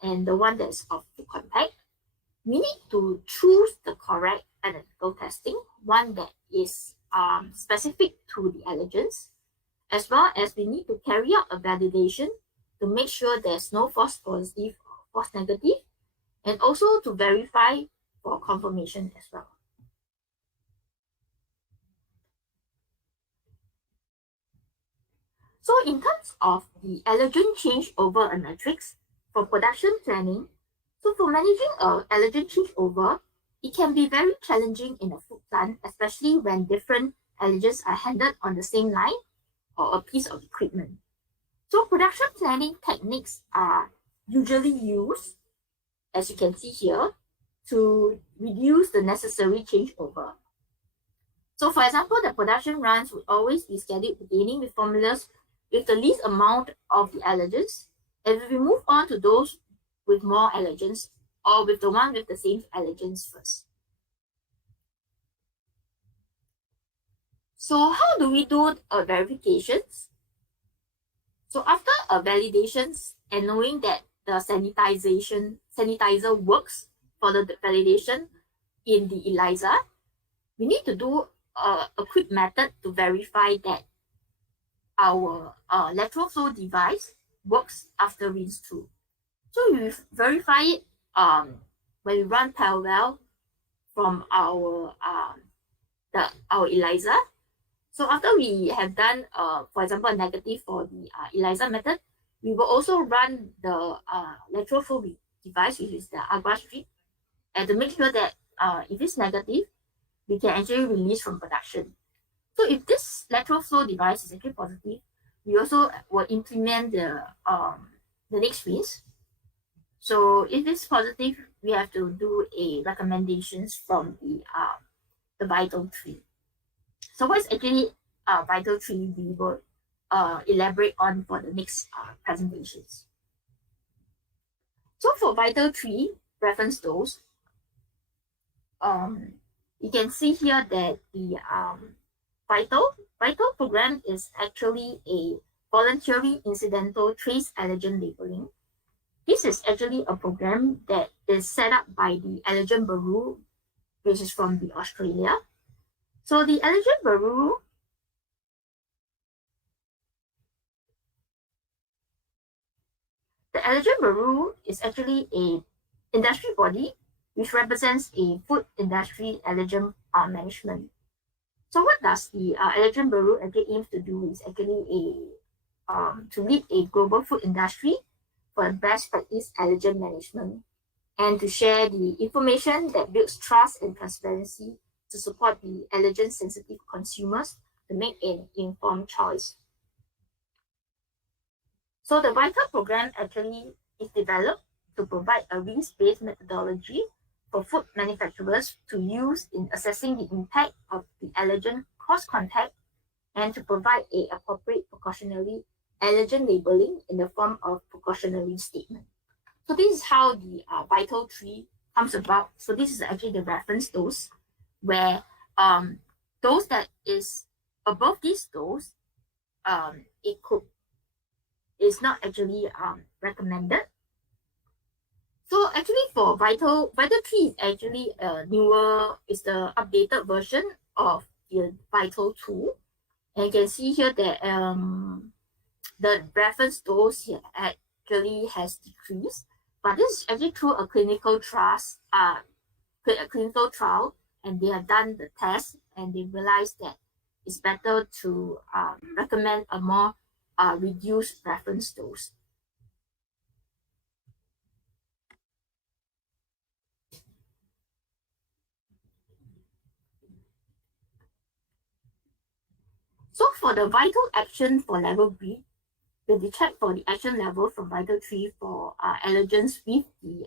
and the one that's of food contact. We need to choose the correct analytical testing, one that is specific to the allergens, as well as we need to carry out a validation to make sure there's no false positive or false negative, and also to verify for confirmation as well. So in terms of the allergen changeover matrix for production planning, so for managing allergen changeover, it can be very challenging in a food plant, especially when different allergens are handled on the same line or a piece of equipment. So production planning techniques are usually used, as you can see here, to reduce the necessary changeover. So for example, the production runs would always be scheduled beginning with formulas with the least amount of the allergens, and we move on to those with more allergens, or with the one with the same allergens first. So how do we do verifications? So after a validations and knowing that the sanitizer works for the validation in the ELISA, we need to do a quick method to verify that our lateral flow device works after rinse through. So we verify it when we run parallel from our ELISA. So after we have done, for example, a negative for the ELISA method, we will also run the lateral flow device, which is the agar strip, and to make sure that if it's negative, we can actually release from production. So if this lateral flow device is actually positive, we also will implement the next rinse. So if it's positive, we have to do a recommendations from the vital tree. So what is actually vital tree, we will elaborate on for the next presentations. So for vital tree reference dose, you can see here that the vital program is actually a voluntary incidental trace allergen labeling. This is actually a program that is set up by the Allergen Bureau, which is from the Australia. So the Allergen Bureau is actually a industry body which represents a food industry allergen management. So what does the Allergen Bureau actually aims to do is actually to lead a global food industry for best practice allergen management, and to share the information that builds trust and transparency to support the allergen sensitive consumers to make an informed choice. So the VITAL program actually is developed to provide a rinse-based methodology for food manufacturers to use in assessing the impact of the allergen cross-contact, and to provide a appropriate precautionary allergen labeling in the form of precautionary statement. So this is how the vital tree comes about. So this is actually the reference dose, where dose that is above this dose, is not actually recommended. So actually for vital tree is actually is the updated version of the vital 2, and you can see here that the reference dose here actually has decreased. But this is actually through a clinical trial, and they have done the test and they realized that it's better to recommend a more reduced reference dose. So for the vital action for level B, they check for the action level from vital 3 for allergens with the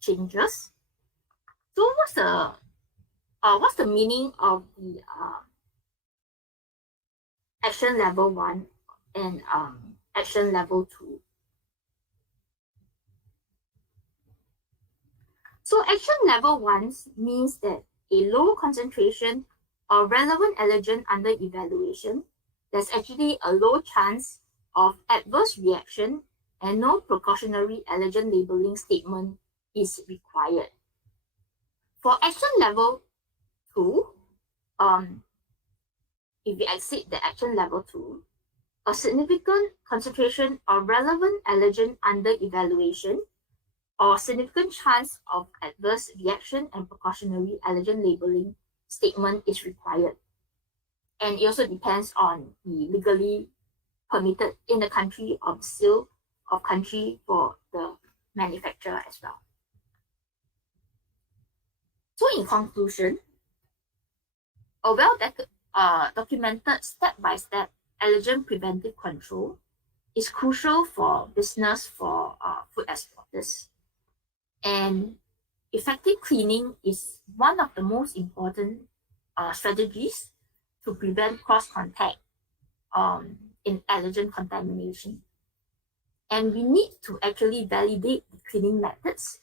changes. So what's the meaning of the action level 1 and action level 2? So action level 1 means that a low concentration or relevant allergen under evaluation, there's actually a low chance of adverse reaction and no precautionary allergen labeling statement is required. For action level 2, if we exceed the action level 2, a significant concentration of relevant allergen under evaluation or significant chance of adverse reaction and precautionary allergen labeling statement is required. And it also depends on the legally permitted in the country of sale of country for the manufacturer as well. So in conclusion, a documented step-by-step allergen preventive control is crucial for business for food exporters. And effective cleaning is one of the most important strategies to prevent cross-contact in allergen contamination. And we need to actually validate the cleaning methods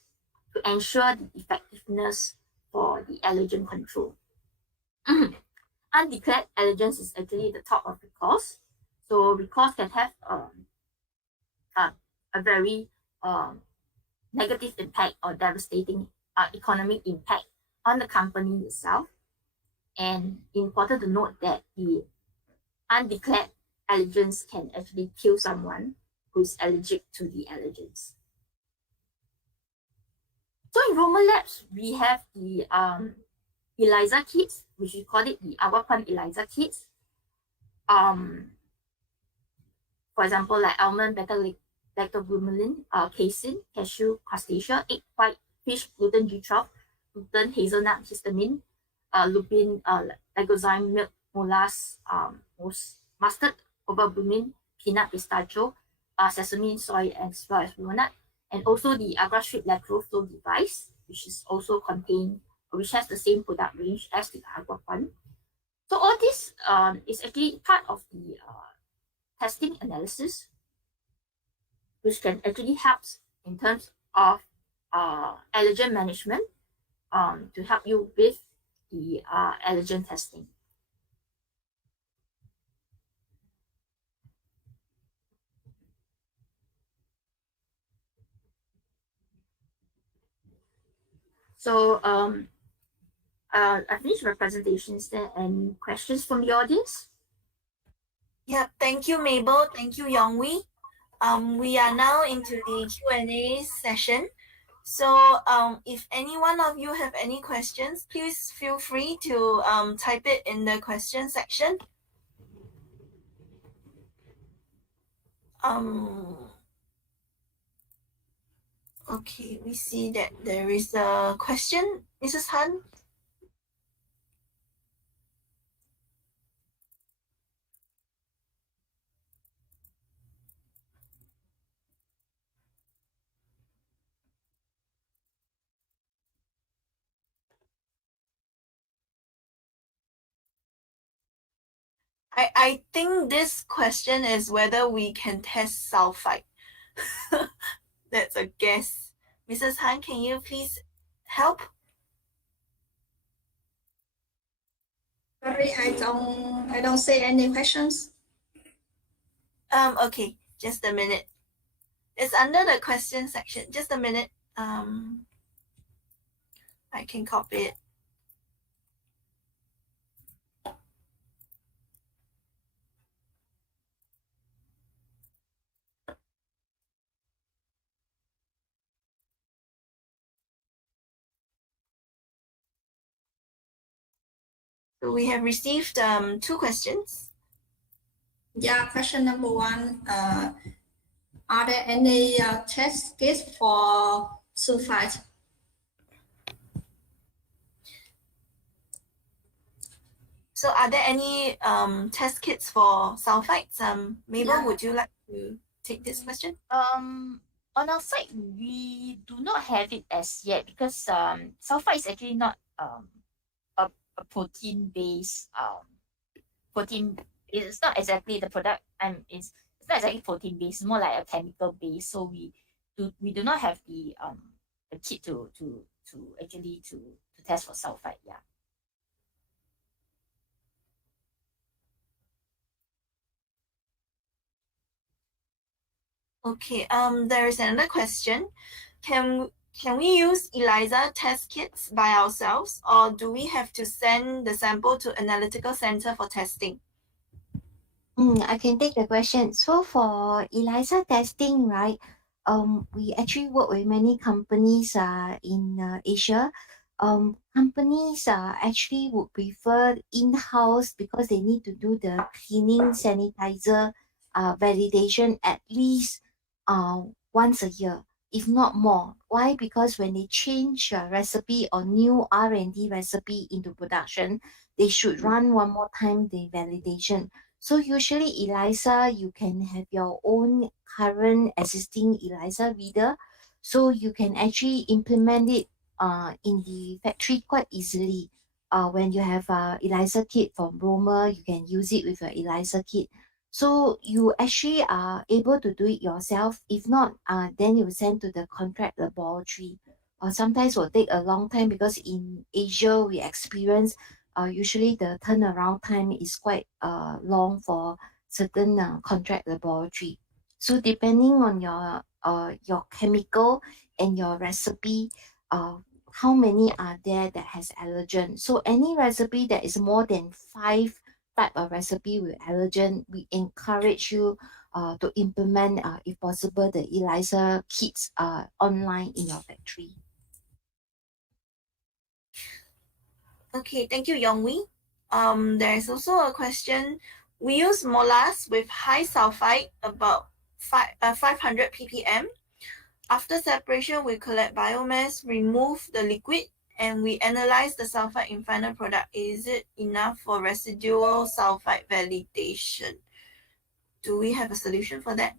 to ensure the effectiveness for the allergen control. Undeclared allergens is actually the top of recalls. So recalls can have a very negative impact or devastating economic impact on the company itself. And important to note that the undeclared allergens can actually kill someone who is allergic to the allergens. So in Roma Labs, we have the ELISA kits, which we call it the Awapan ELISA kits. For example, like almond, beta-lactoglumulin, casein, cashew, crustacea, egg white, fish, gluten, G12, gluten, hazelnut, histamine, lupin, lygozyme, milk, molasses, mustard, ovalbumin, peanut, pistachio, sesame, soy, as well as walnut, and also the agar strip lateral flow device, which is also which has the same product range as the Aguapan. So all this is actually part of the testing analysis, which can actually help in terms of allergen management to help you with the allergen testing. So I finished my presentation. Is there any questions from the audience? Yeah, thank you, Mabel. Thank you, Yongwei. We are now into the Q&A session. So if any one of you have any questions, please feel free to type it in the question section. Okay, we see that there is a question, Mrs. Han. I think this question is whether we can test sulfite. That's a guess. Mrs. Han, can you please help? Sorry, I don't see any questions. Okay, just a minute. It's under the question section. Just a minute. I can copy it. So we have received two questions. Yeah, question number one. Are there any test kits for sulfite? So are there any test kits for sulfites? Mabel, Yeah. would you like to take this question? On our side, we do not have it as yet because sulfite is actually not a protein based protein. It's not exactly the product. It's not exactly protein based. It's more like a chemical base. So we do not have the kit to actually to test for sulfite. Yeah. Okay, there is another question. Can we use ELISA test kits by ourselves, or do we have to send the sample to analytical center for testing? I can take the question. So for ELISA testing, right? We actually work with many companies in Asia. Companies actually would prefer in-house because they need to do the cleaning sanitizer validation at least once a year, if not more. Why? Because when they change a recipe or new R&D recipe into production, they should run one more time the validation. So usually ELISA, you can have your own current existing ELISA reader. So you can actually implement it in the factory quite easily. When you have a ELISA kit from Roma, you can use it with your ELISA kit. So you actually are able to do it yourself. If not, then you send to the contract laboratory. Sometimes will take a long time because in Asia we experience usually the turnaround time is quite long for certain contract laboratory. So depending on your chemical and your recipe, how many are there that has allergen? So any recipe that is more than 5 type of recipe with allergen, we encourage you to implement, if possible, the ELISA kits online in your factory. Okay, thank you, Yongwei. There is also a question. We use molasses with high sulfite, about 500 ppm. After separation, we collect biomass, remove the liquid, and we analyze the sulfite in final product. Is it enough for residual sulfite validation? Do we have a solution for that?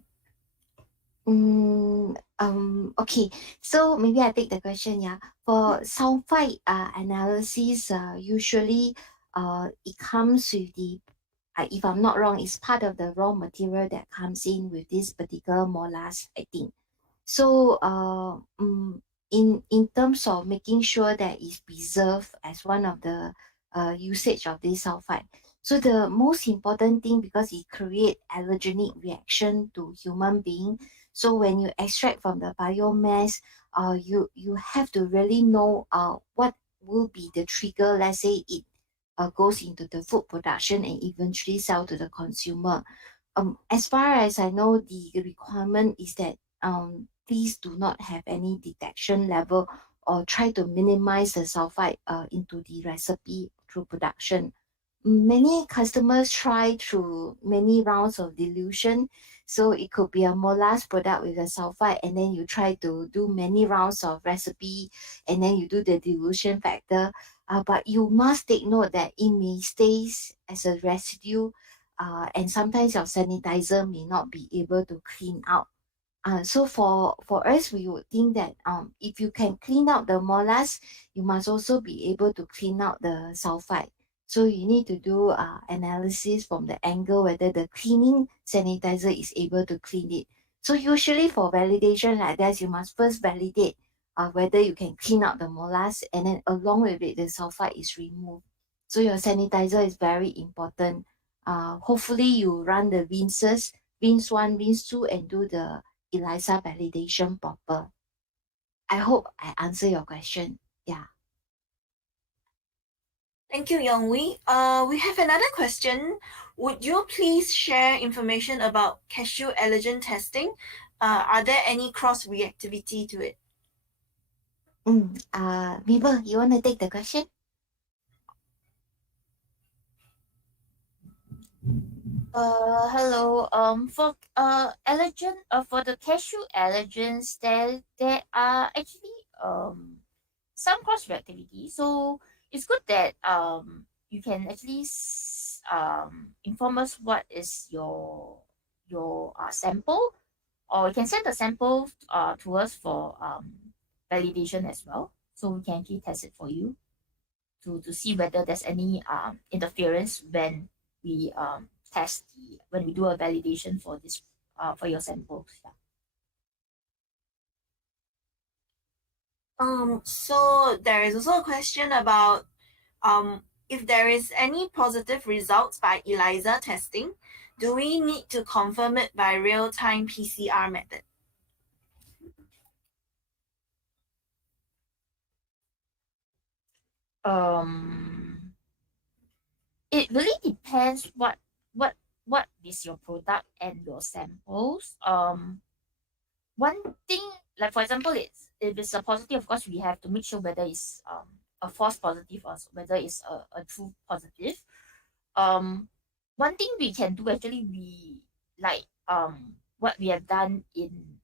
Okay. So maybe I take the question, yeah. For sulfite analysis, usually it comes with the, if I'm not wrong, it's part of the raw material that comes in with this particular molasses, I think. So in terms of making sure that it's preserved as one of the usage of this sulfite. So the most important thing, because it create allergenic reaction to human being. So when you extract from the biomass, you have to really know what will be the trigger. Let's say it goes into the food production and eventually sell to the consumer. As far as I know, the requirement is that please do not have any detection level or try to minimize the sulfite into the recipe through production. Many customers try through many rounds of dilution. So it could be a molasses product with a sulfite, and then you try to do many rounds of recipe, and then you do the dilution factor. But you must take note that it may stay as a residue, and sometimes your sanitizer may not be able to clean out. So for us, we would think that if you can clean out the molasses, you must also be able to clean out the sulfite. So you need to do analysis from the angle whether the cleaning sanitizer is able to clean it. So usually for validation like that, you must first validate whether you can clean out the molasses, and then along with it, the sulfite is removed. So your sanitizer is very important. Hopefully you run the rinses, rinse 1, rinse 2, and do the ELISA validation proper. I hope I answer your question. Yeah. Thank you, Yongwei. We have another question. Would you please share information about cashew allergen testing? Are there any cross-reactivity to it? Mabel, you want to take the question? Hello. For allergen, for the cashew allergens, there are actually some cross reactivity. So it's good that you can actually inform us what is your sample, or you can send the sample to us for validation as well. So we can actually test it for you to see whether there's any interference when we when we do a validation for this for your samples. Yeah. So there is also a question about if there is any positive results by ELISA testing, do we need to confirm it by real-time PCR method? Um, it really depends what what is your product and your samples. One thing, like for example, it's if it's a positive, of course we have to make sure whether it's a false positive or whether it's a true positive. One thing we can do actually, we like what we have done in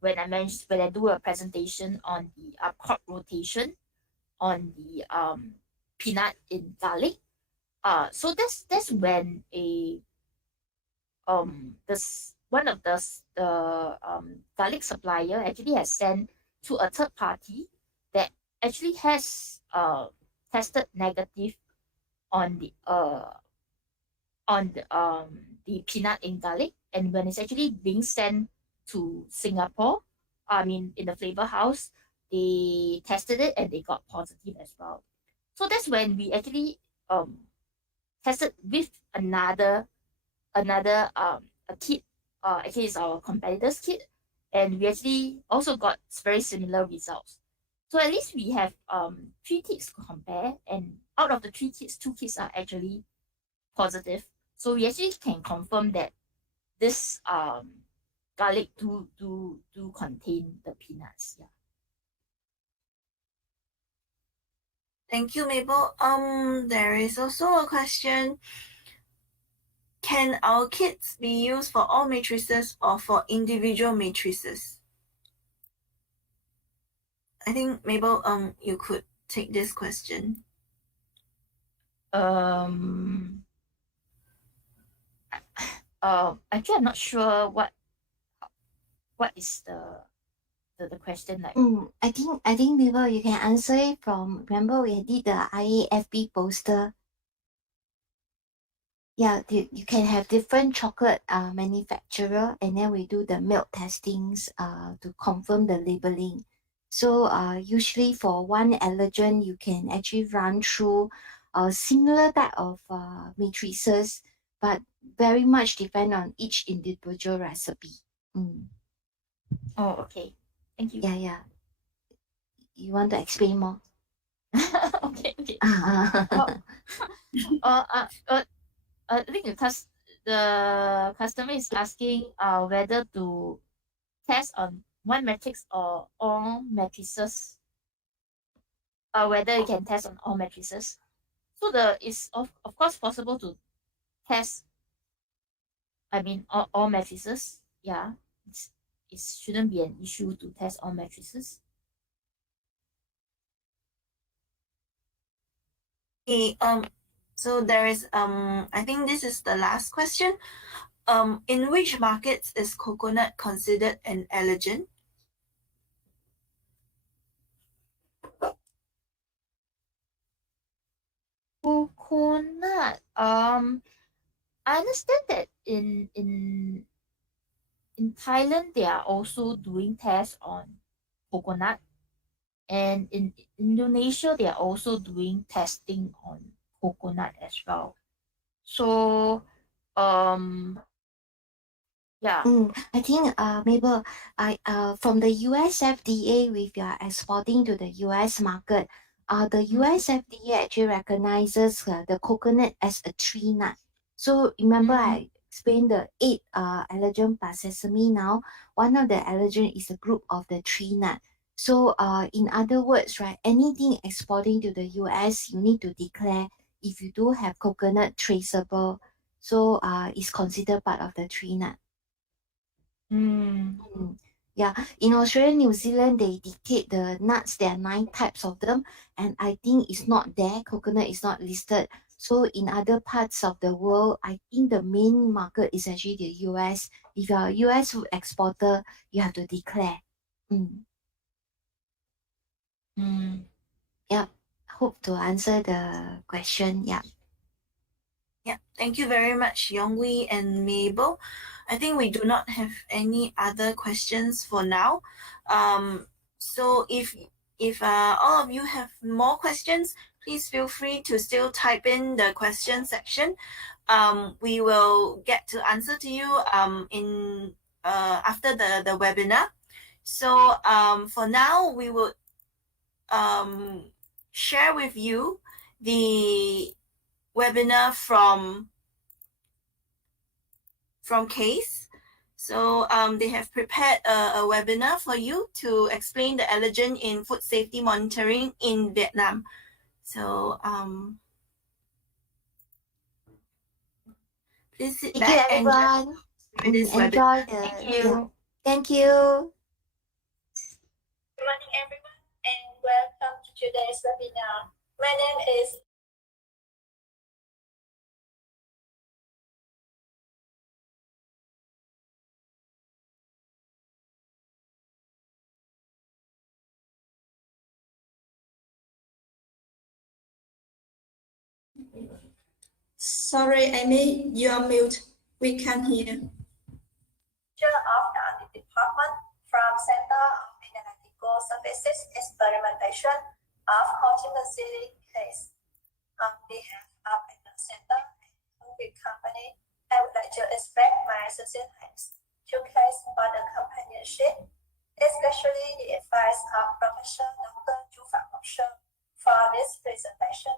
when I do a presentation on the crop rotation on the peanut in garlic. So that's when a this one of the garlic supplier actually has sent to a third party that actually has tested negative on the peanut in garlic, and when it's actually being sent to Singapore, I mean in the flavor house, they tested it and they got positive as well. So that's when we actually tested with another a kit. Actually it's our competitor's kit, and we actually also got very similar results. So at least we have three kits to compare, and out of the three kits, two kits are actually positive. So we actually can confirm that this garlic do contain the peanuts. Yeah. Thank you, Mabel. There is also a question. Can our kits be used for all matrices or for individual matrices? I think Mabel, you could take this question. Actually I'm not sure what is the question like. I think Mabel, you can answer it from, remember we did the IAFB poster. Yeah, you can have different chocolate manufacturer, and then we do the milk testings to confirm the labeling. So usually for one allergen, you can actually run through a similar type of matrices, but very much depend on each individual recipe. Oh, okay. Thank you. Yeah. You want to explain more? Okay. Ah. I think the customer is asking whether to test on one matrix or all matrices. Whether you can test on all matrices. So it's of course possible to test. I mean all matrices. Yeah, it shouldn't be an issue to test all matrices. Okay, so there is I think this is the last question. In which markets is coconut considered an allergen? Coconut. I understand that in Thailand they are also doing tests on coconut, and in Indonesia they are also doing testing on coconut as well. So yeah. I think Mabel, from the US FDA, if you are exporting to the US market, the US FDA actually recognizes the coconut as a tree nut. So remember I explained the 8 allergen plus sesame now. One of the allergen is a group of the tree nut. So in other words, right, anything exporting to the US, you need to declare if you do have coconut traceable. So it's considered part of the tree nut. Yeah, in Australia, New Zealand, they dictate the nuts. There are 9 types of them, and I think it's not there. Coconut is not listed. So in other parts of the world, I think the main market is actually the US. If you're a US food exporter, you have to declare. Yep. Hope to answer the question. Yeah. Yeah, thank you very much, Yonghui and Mabel. I think we do not have any other questions for now. So if all of you have more questions, please feel free to still type in the question section. We will get to answer to you in after the webinar. So for now, we will share with you the webinar from CASE. So they have prepared a webinar for you to explain the allergen in food safety monitoring in Vietnam. So please sit Thank you, back and everyone. this webinar. Enjoy the. Thank you. Yeah. Thank you. Good morning, everyone, and welcome to today's webinar. My name is Sorry, Amy, you are mute. We can't hear. Of the department from Center of Analytical Services Experimentation of Ho Chi Minh City case. On behalf of the Center and the company, I would like to express my sincere thanks to case for the companionship, especially the advice of Professor Dr. Chu Phạm Ngọc Sơn for this presentation.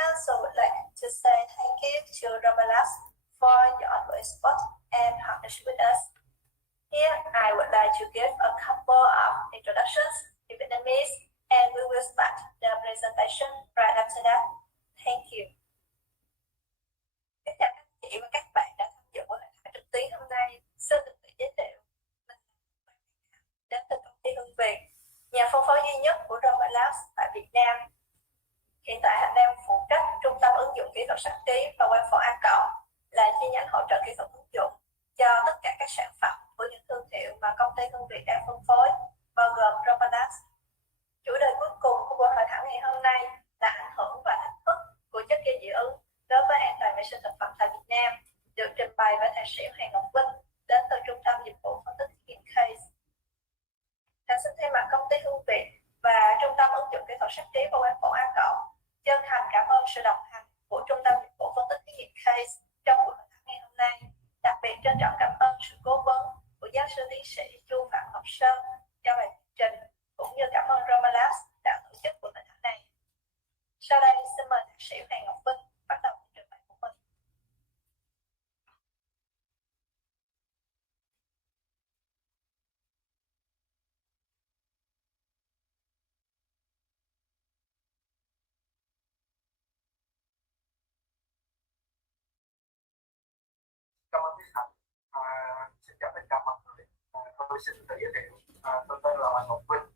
I also would like to say thank you to Romalas for your ongoing support and partnership with us. Here, I would like to give a couple of introductions in Vietnamese, and we will start the presentation right after that. Thank you. Kính chào các chị và các bạn đã tham dự buổi hội thảo trực tuyến hôm nay. Xin được tự giới thiệu, mình đến từ công ty Hương Việt, nhà phân phối duy nhất của Roma Labs tại Việt Nam. Hiện tại Hạnh đang phụ trách trung tâm ứng dụng kỹ thuật sắc ký và quang phổ A Cộng, là chi nhánh hỗ trợ kỹ thuật ứng dụng cho tất cả các sản phẩm của những thương hiệu mà công ty Hương Việt đang phân phối, bao gồm Roma Labs. Chủ đề cuối cùng của buổi hội thảo ngày hôm nay là ảnh hưởng và thách thức của chất gây dị ứng đối với an toàn vệ sinh thực phẩm tại Việt Nam, được trình bày bởi thạc sĩ Hoàng Ngọc Vinh đến từ Trung tâm Dịch vụ Phân tích Thí nghiệm CASE. Hạnh xin thay mặt công ty Hương Việt và Trung tâm ứng dụng kỹ thuật sắc ký và quang phổ A Cộng chân thành cảm ơn sự đồng hành của Trung tâm Dịch vụ Phân tích Thí nghiệm CASE trong buổi hội thảo ngày hôm nay. Đặc biệt trân trọng cảm ơn sự cố vấn của giáo sư tiến sĩ Chu Phạm Ngọc Sơn cho bài thuyết trình, cũng như cảm ơn Roma Labs đã tổ chức buổi hội thảo này. Sau đây, xin mời thạc sĩ Hoàng Ngọc Vinh bắt đầu trình bày của mình. Cảm ơn Thúy Hạnh. Xin chào tất cả mọi người. Tôi xin tự giới thiệu. Tôi tên là Hoàng Ngọc Vinh.